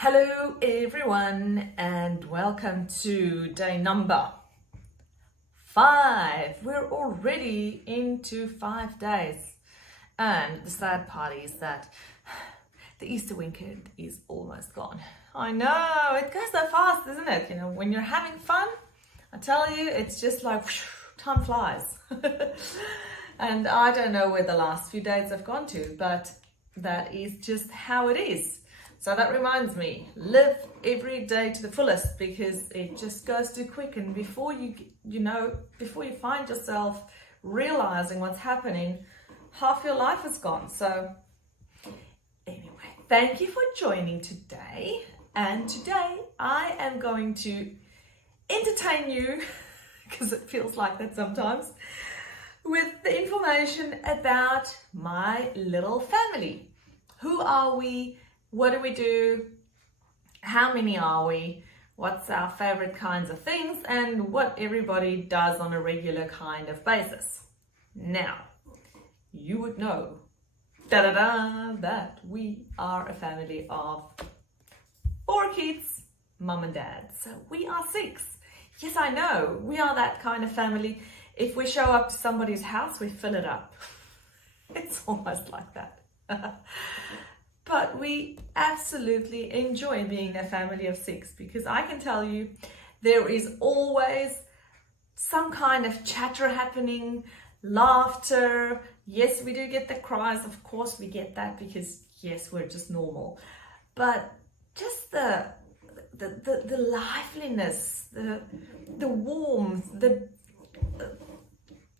Hello everyone and welcome to day number 5. We're already into 5 days, and the sad part is that the Easter weekend is almost gone. I know, it goes so fast, isn't it? You know, when you're having fun, I tell you, it's just like time flies. And I don't know where the last few days have gone to, but that is just how it is. So that reminds me, live every day to the fullest, because it just goes too quick, and before before you find yourself realizing what's happening, half your life is gone. So anyway, thank you for joining today. And today I am going to entertain you, because it feels like that sometimes, with the information about my little family. Who are we? What do we do? How many are we? What's our favorite kinds of things? And what everybody does on a regular kind of basis. Now, you would know that we are a family of 4 kids, mum and dad. So we are 6. Yes, I know, we are that kind of family. If we show up to somebody's house, we fill it up. It's almost like that. But we absolutely enjoy being a family of 6, because I can tell you there is always some kind of chatter happening, laughter. Yes, we do get the cries, of course we get that, because yes, we're just normal. But just the liveliness, the warmth,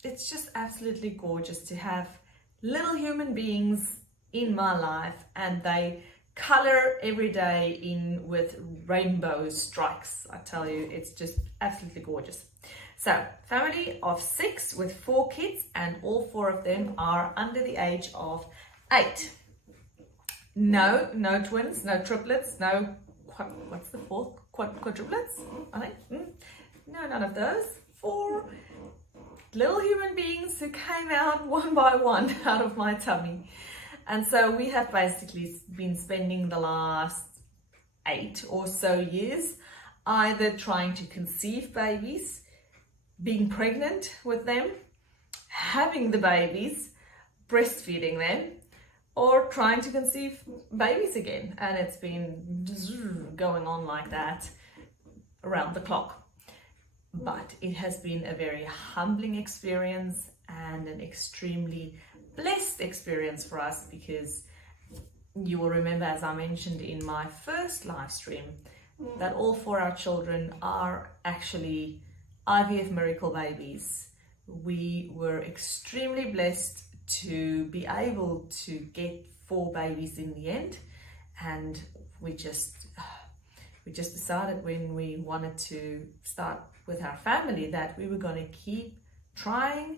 it's just absolutely gorgeous to have little human beings in my life, and they color every day in with rainbow strikes. I tell you, it's just absolutely gorgeous. So, family of 6 with 4 kids, and all 4 of them are under the age of 8. No twins, no triplets, no, what's the 4th? Quadruplets, I think. No, none of those. 4 little human beings who came out one by one out of my tummy. And so we have basically been spending the last 8 or so years either trying to conceive babies, being pregnant with them, having the babies, breastfeeding them, or trying to conceive babies again. And it's been going on like that around the clock. But it has been a very humbling experience and an extremely blessed experience for us, because you will remember, as I mentioned in my first live stream, that all 4 our children are actually IVF miracle babies. We were extremely blessed to be able to get 4 babies in the end, and we just decided when we wanted to start with our family that we were going to keep trying.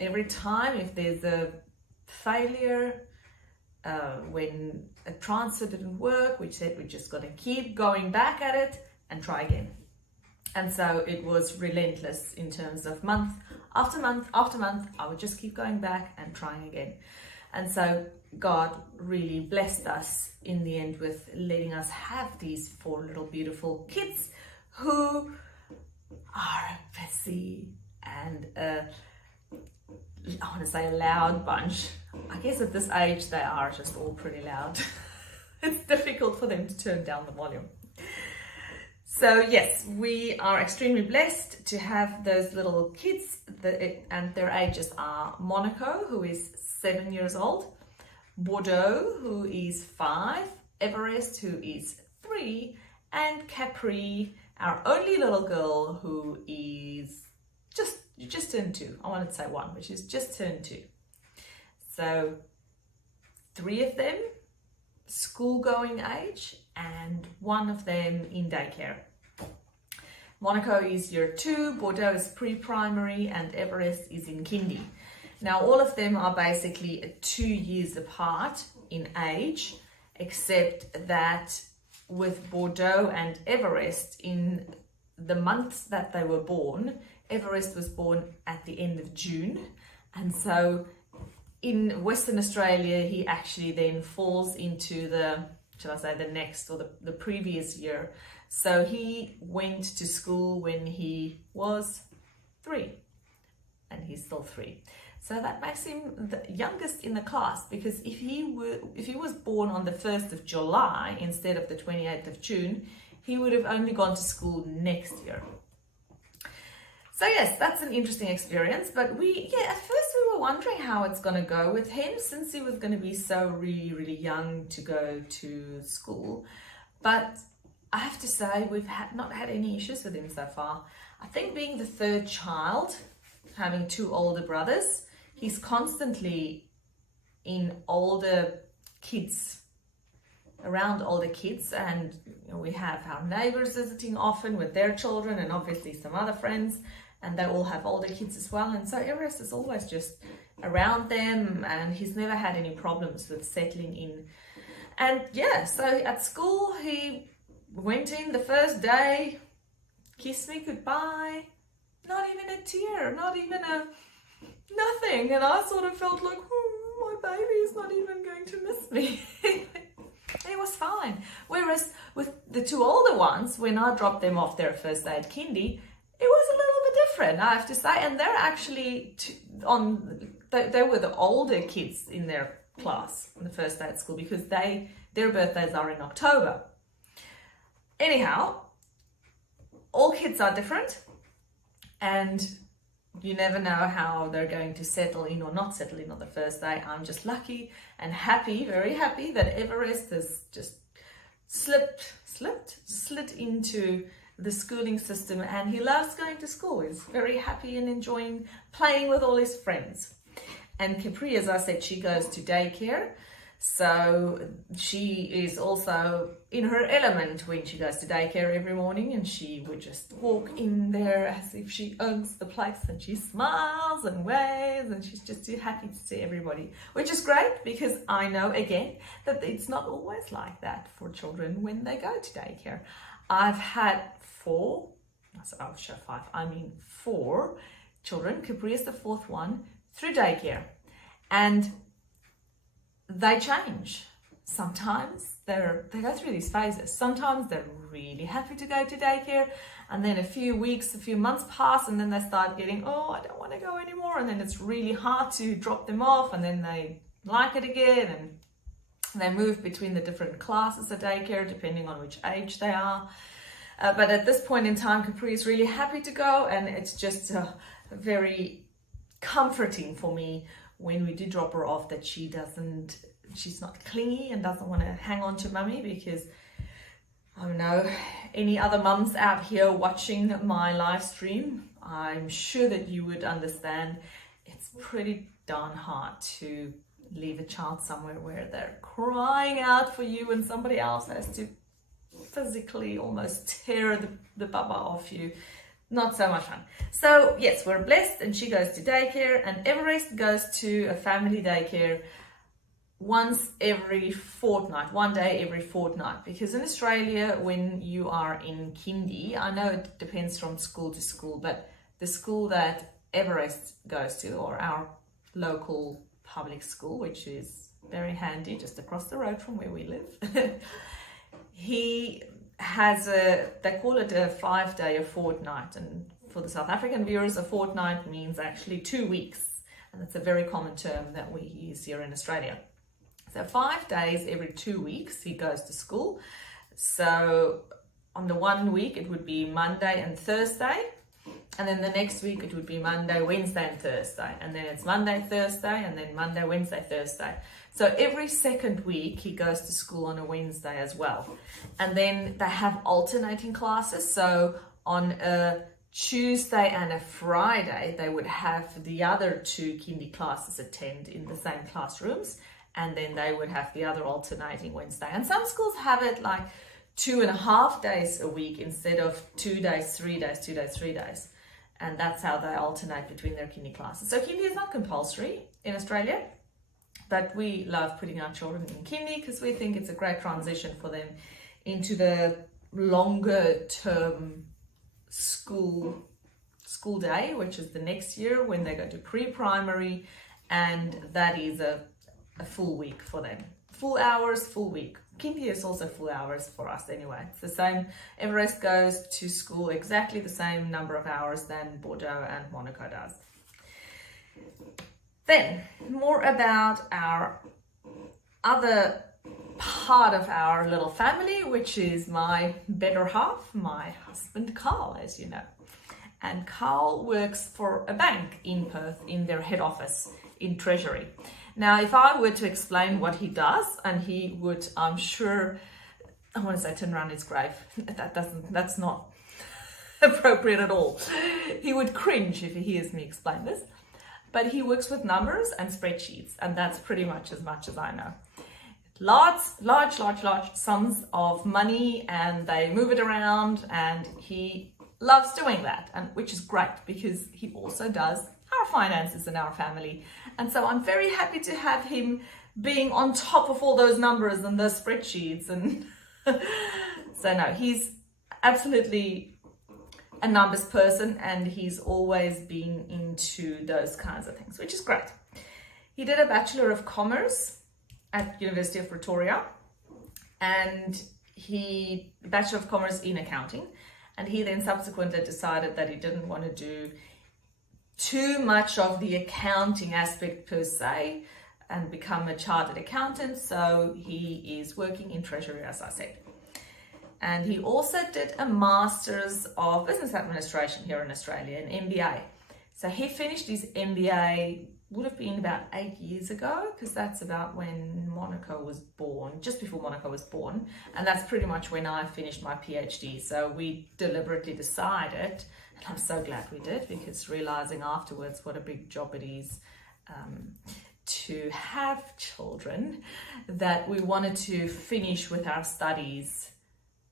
Every time, if there's a failure, when a transfer didn't work, we said we're just going to keep going back at it and try again. And so it was relentless in terms of month after month after month. I would just keep going back and trying again. And so God really blessed us in the end with letting us have these 4 little beautiful kids who are busy and I want to say a loud bunch. I guess at this age they are just all pretty loud. It's difficult for them to turn down the volume. So yes, we are extremely blessed to have those little kids, and their ages are Monaco, who is 7 years old, Bordeaux, who is 5, Everest, who is 3, and Capri, our only little girl, who is just turned 2. I wanted to say 1, but she's just turned 2. So 3 of them school-going age, and 1 of them in daycare. Monaco is year 2, Bordeaux is pre-primary, and Everest is in kindy. Now all of them are basically 2 years apart in age, except that with Bordeaux and Everest, in the months that they were born, Everest was born at the end of June, and so in Western Australia he actually then falls into the shall I say, the next or the previous year. So he went to school when he was 3, and he's still 3. So that makes him the youngest in the class, because if he was born on the 1st of July instead of the 28th of June, he would have only gone to school next year. So yes, that's an interesting experience. But at first we were wondering how it's going to go with him, since he was going to be so really, really young to go to school. But I have to say, we've not had any issues with him so far. I think being the 3rd child, having 2 older brothers, he's constantly in older kids, around older kids, and we have our neighbors visiting often with their children, and obviously some other friends, and they all have older kids as well. And so Everest is always just around them, and he's never had any problems with settling in. And yeah, so at school he went in the first day, kissed me goodbye, not even a tear, not even nothing. And I sort of felt like, my baby is not even going to miss me. It was fine. Whereas with the 2 older ones, when I dropped them off their first day at kindy, it was a little bit different, I have to say. And they're actually they were the older kids in their class on the first day at school, because their birthdays are in October. Anyhow, all kids are different, and you never know how they're going to settle in or not settle in on the first day. I'm just lucky and happy, very happy, that Everest has just slid into the schooling system, and he loves going to school. He's very happy and enjoying playing with all his friends. And Capri, as I said, she goes to daycare. So she is also in her element when she goes to daycare every morning, and she would just walk in there as if she owns the place, and she smiles and waves, and she's just too happy to see everybody, which is great, because I know again that it's not always like that for children when they go to daycare. I've had 4 children, Capri is the 4th one, through daycare, and they change. Sometimes they go through these phases. Sometimes they're really happy to go to daycare, and then a few months pass, and then they start getting, I don't want to go anymore, and then it's really hard to drop them off, and then they like it again, and they move between the different classes at daycare depending on which age they are. But at this point in time, Capri is really happy to go, and it's just very comforting for me when we do drop her off that she's not clingy and doesn't want to hang on to mummy, because I don't know, any other mums out here watching my live stream, I'm sure that you would understand it's pretty darn hard to leave a child somewhere where they're crying out for you and somebody else has to physically almost tear the baba off you. Not so much fun. So yes, we're blessed, and she goes to daycare, and Everest goes to a family daycare once every fortnight, one day every fortnight, because in Australia, when you are in kindy, I know it depends from school to school, but the school that Everest goes to, or our local public school, which is very handy just across the road from where we live, he has they call it a 5-day a fortnight, and for the South African viewers, a fortnight means actually 2 weeks, and it's a very common term that we use here in Australia. So 5 days every 2 weeks he goes to school. So on the 1 week it would be Monday and Thursday, and then the next week it would be Monday, Wednesday and Thursday, and then it's Monday, Thursday, and then Monday, Wednesday, Thursday. So every second week he goes to school on a Wednesday as well. And then they have alternating classes. So on a Tuesday and a Friday, they would have the other 2 kindy classes attend in the same classrooms. And then they would have the other alternating Wednesday. And some schools have it like 2.5 days a week instead of 2 days, 3 days, 2 days, 3 days. And that's how they alternate between their kindy classes. So kindy is not compulsory in Australia, but we love putting our children in kindy because we think it's a great transition for them into the longer term school day, which is the next year when they go to pre-primary, and that is a full week for them. full hours, full week. Kindy is also full hours for us anyway. It's the same. Everest goes to school exactly the same number of hours than Bordeaux and Monaco does. Then, more about our other part of our little family, which is my better half, my husband Carl, as you know. And Carl works for a bank in Perth in their head office in Treasury. Now, if I were to explain what he does, and he would, I'm sure, I want to say turn around his grave. That's not appropriate at all. He would cringe if he hears me explain this. But he works with numbers and spreadsheets, and that's pretty much as I know. Large sums of money, and they move it around, and he loves doing that, and which is great because he also does our finances in our family. And so I'm very happy to have him being on top of all those numbers and those spreadsheets. And so no, he's absolutely a numbers person, and he's always been into those kinds of things, which is great. He did a Bachelor of Commerce at University of Pretoria, and Bachelor of Commerce in accounting. And he then subsequently decided that he didn't want to do too much of the accounting aspect per se and become a chartered accountant. So he is working in Treasury, as I said. And he also did a Master's of Business Administration here in Australia, an MBA. So he finished his MBA, would have been about 8 years ago, because that's about when Monaco was born, just before Monaco was born. And that's pretty much when I finished my PhD. So we deliberately decided, and I'm so glad we did, because realizing afterwards what a big job it is to have children, that we wanted to finish with our studies,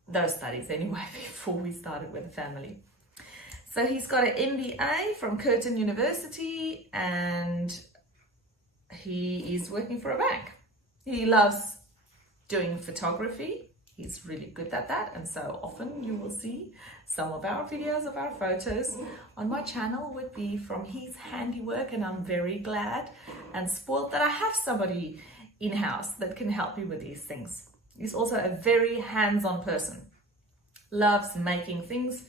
those studies anyway, before we started with a family. So he's got an MBA from Curtin University, and he is working for a bank. He loves doing photography. He's really good at that, and so often you will see some of our videos of our photos on my channel would be from his handiwork, and I'm very glad and spoiled that I have somebody in-house that can help me with these things. He's also a very hands-on person, loves making things.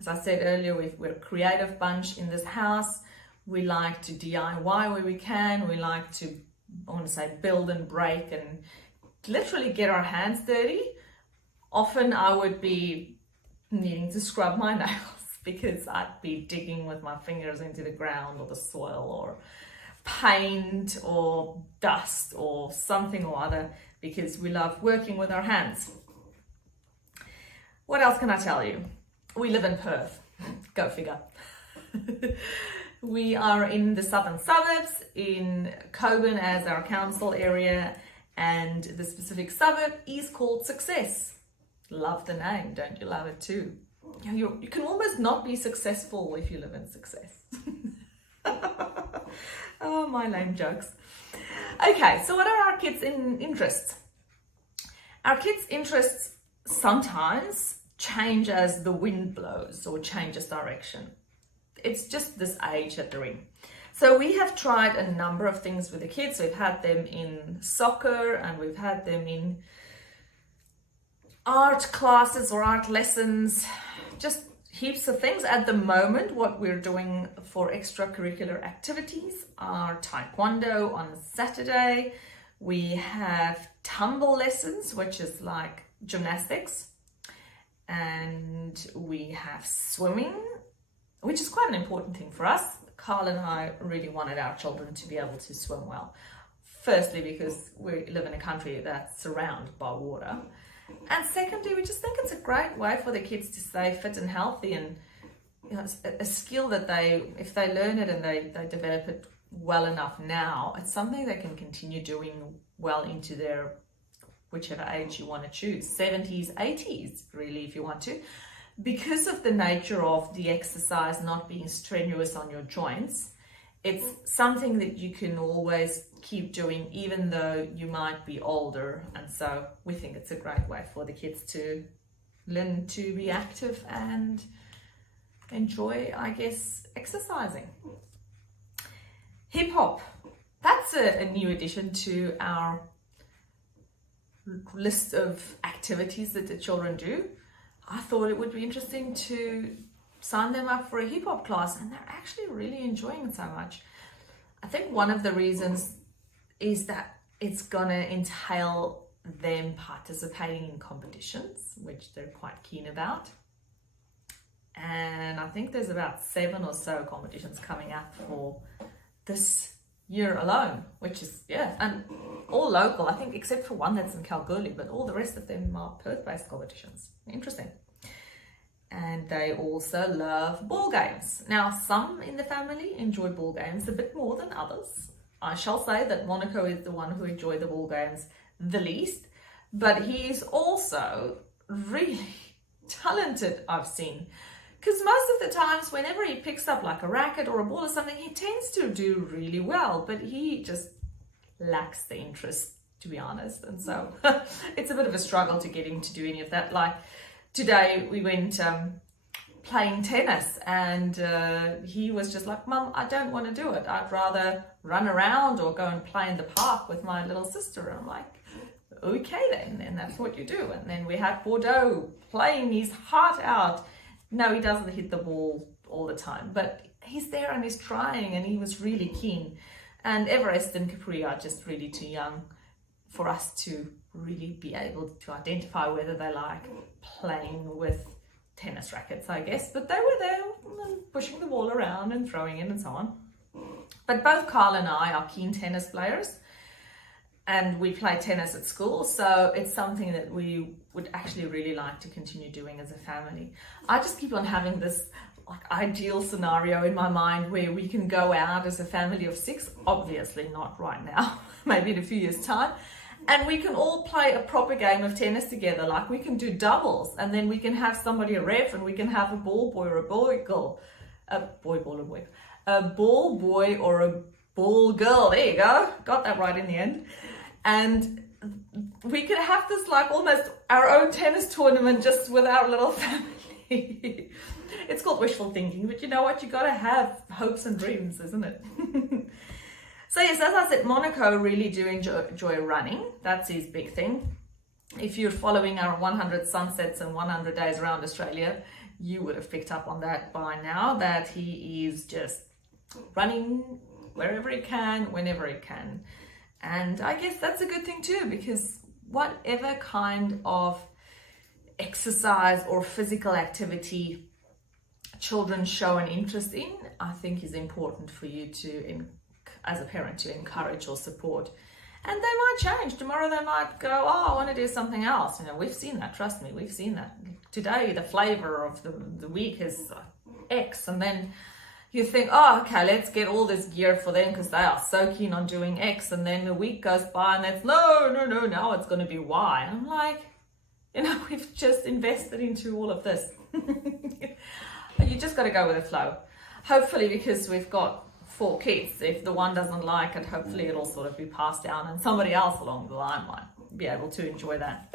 As I said earlier, we're a creative bunch in this house. We like to DIY where we can. We like to, I want to say, build and break and literally get our hands dirty. Often I would be needing to scrub my nails because I'd be digging with my fingers into the ground or the soil or paint or dust or something or other, because we love working with our hands. What else can I tell you? We live in Perth. Go figure. We are in the southern suburbs, in Coburn as our council area, and the specific suburb is called Success. Love the name, don't you love it too? You can almost not be successful if you live in Success. Oh, my lame jokes. Okay, so what are our kids' interests? Our kids' interests sometimes change as the wind blows or changes direction. It's just this age that they're in. So we have tried a number of things with the kids. We've had them in soccer, and we've had them in art classes or art lessons, just heaps of things. At the moment, what we're doing for extracurricular activities are taekwondo on Saturday. We have tumble lessons, which is like gymnastics. And we have swimming, which is quite an important thing for us. Carl and I really wanted our children to be able to swim well. Firstly, because we live in a country that's surrounded by water. And secondly, we just think it's a great way for the kids to stay fit and healthy, and it's a skill that if they learn it and they develop it well enough now, it's something they can continue doing well into their whichever age you want to choose, 70s, 80s, really, if you want to. Because of the nature of the exercise not being strenuous on your joints, it's something that you can always keep doing even though you might be older. And so we think it's a great way for the kids to learn to be active and enjoy, I guess, exercising. Hip hop, that's a new addition to our list of activities that the children do, I thought it would be interesting to sign them up for a hip hop class, and they're actually really enjoying it so much. I think one of the reasons is that it's gonna entail them participating in competitions, which they're quite keen about. And I think there's about 7 or so competitions coming up for this year alone, which is, yeah, and all local, I think, except for one that's in Kalgoorlie, but all the rest of them are Perth-based competitions. Interesting. And they also love ball games. Now, some in the family enjoy ball games a bit more than others. I shall say that Monaco is the one who enjoys the ball games the least, but he's also really talented, I've seen. Because most of the times, whenever he picks up like a racket or a ball or something, he tends to do really well, but he just lacks the interest, to be honest. And so it's a bit of a struggle to get him to do any of that. Like today we went playing tennis, and he was just like, Mum, I don't want to do it. I'd rather run around or go and play in the park with my little sister. And I'm like, okay then, and that's what you do. And then we had Bordeaux playing his heart out. No, he doesn't hit the ball all the time, but he's there and he's trying, and he was really keen. And Everest and Capri are just really too young for us to really be able to identify whether they like playing with tennis rackets, I guess. But they were there pushing the ball around and throwing it and so on. But both Carl and I are keen tennis players, and we play tennis at school, so it's something that we would actually really like to continue doing as a family. I just keep on having this like ideal scenario in my mind where we can go out as a family of 6, obviously not right now, maybe in a few years' time, and we can all play a proper game of tennis together. Like we can do doubles, and then we can have somebody a ref, and we can have a ball boy or a boy girl, a ball boy or a ball girl. There you go, got that right in the end. And we could have this like almost our own tennis tournament just with our little family. It's called wishful thinking, but you know what? You got to have hopes and dreams, isn't it? So yes, as I said, Monaco really do enjoy running. That's his big thing. If you're following our 100 sunsets and 100 days around Australia, you would have picked up on that by now, that he is just running wherever he can, whenever he can. And I guess that's a good thing too, because whatever kind of exercise or physical activity children show an interest in, I think is important for you to, as a parent, to encourage or support. And they might change. Tomorrow they might go, oh, I want to do something else. You know, we've seen that, trust me, we've seen that. Today, the flavor of the week is X, and then you think, oh, okay, let's get all this gear for them because they are so keen on doing X. And then the week goes by and it's, no, now it's going to be Y. I'm like, you know, we've just invested into all of this. You just got to go with the flow. Hopefully, because we've got 4 kids, if the one doesn't like it, hopefully it'll sort of be passed down and somebody else along the line might be able to enjoy that.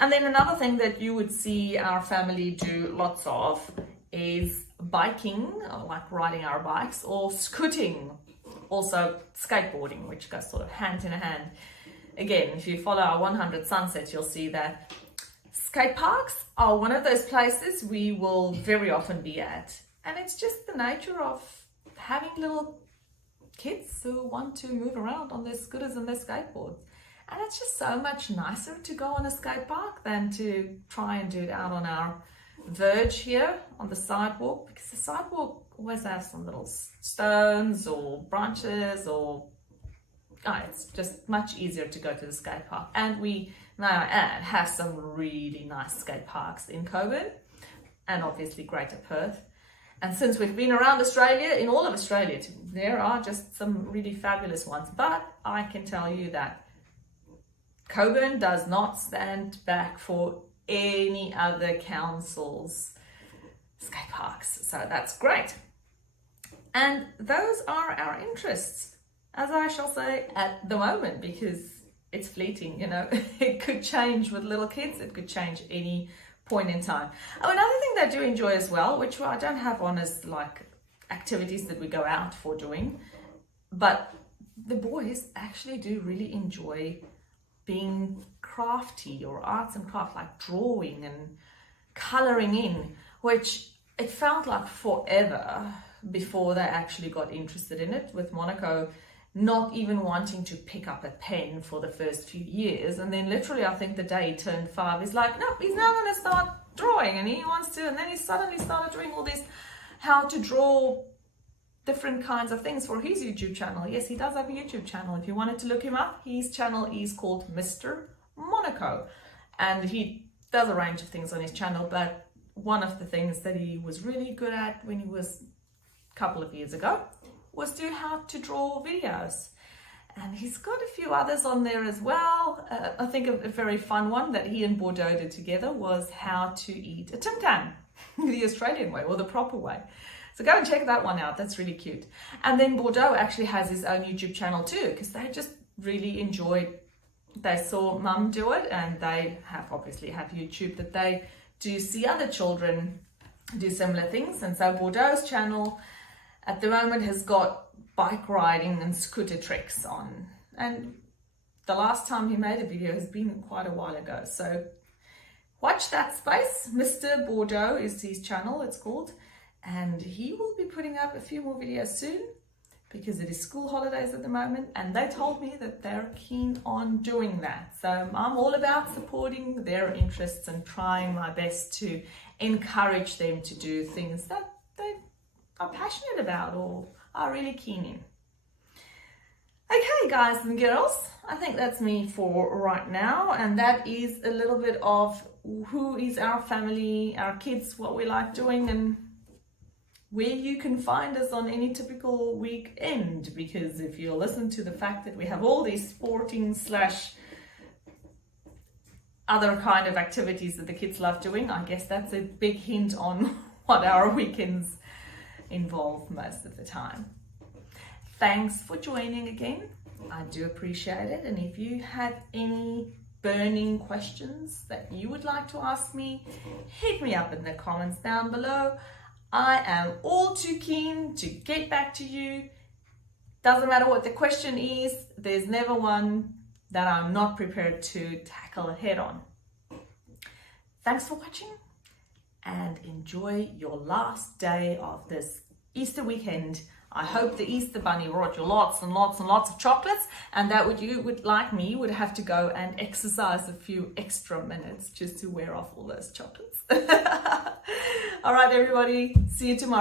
And then another thing that you would see our family do lots of is biking, like riding our bikes, or scooting, also skateboarding, which goes sort of hand in hand. Again, if you follow our 100 sunsets, you'll see that skate parks are one of those places we will very often be at. And it's just the nature of having little kids who want to move around on their scooters and their skateboards. And it's just so much nicer to go on a skate park than to try and do it out on our verge here on the sidewalk, because the sidewalk always has some little stones or branches, or it's just much easier to go to the skate park. And we now have some really nice skate parks in Coburn and obviously Greater Perth. And since we've been around Australia, in all of Australia, there are just some really fabulous ones. But I can tell you that Coburn does not stand back for any other council's skate parks. So that's great. And those are our interests, as I shall say, at the moment, because it's fleeting, you know. It could change with little kids. It could change any point in time. Oh, another thing they do enjoy as well, which I don't have on as like activities that we go out for doing, but the boys actually do really enjoy being crafty or arts and craft, like drawing and coloring in, which it felt like forever before they actually got interested in it, with Monaco not even wanting to pick up a pen for the first few years. And then literally, I think the day he turned 5, he's like, no, he's now going to start drawing, and he wants to. And then he suddenly started doing all this how to draw different kinds of things for his YouTube channel. Yes, he does have a YouTube channel. If you wanted to look him up, his channel is called Mr. Monaco, and he does a range of things on his channel. But one of the things that he was really good at when he was a couple of years ago was to how to draw videos. And he's got a few others on there as well. I think a very fun one that he and Bordeaux did together was how to eat a Tim Tam, the Australian way or the proper way. So go and check that one out. That's really cute. And then Bordeaux actually has his own YouTube channel too, because they just really enjoyed, they saw mum do it, and they obviously have YouTube that they do see other children do similar things. And so Bordeaux's channel at the moment has got bike riding and scooter tricks on. And the last time he made a video has been quite a while ago. So watch that space. Mr. Bordeaux is his channel, it's called. And he will be putting up a few more videos soon, because it is school holidays at the moment, and they told me that they're keen on doing that. So I'm all about supporting their interests and trying my best to encourage them to do things that they are passionate about or are really keen in. Okay, guys and girls, I think that's me for right now, and that is a little bit of who is our family, our kids, what we like doing, and where you can find us on any typical weekend. Because if you listen to the fact that we have all these sporting / other kind of activities that the kids love doing, I guess that's a big hint on what our weekends involve most of the time. Thanks for joining again. I do appreciate it. And if you have any burning questions that you would like to ask me, hit me up in the comments down below. I am all too keen to get back to you. Doesn't matter what the question is, there's never one that I'm not prepared to tackle head on. Thanks for watching, and enjoy your last day of this Easter weekend. I hope the Easter Bunny brought you lots and lots and lots of chocolates, and that you would have to go and exercise a few extra minutes just to wear off all those chocolates. All right, everybody, see you tomorrow.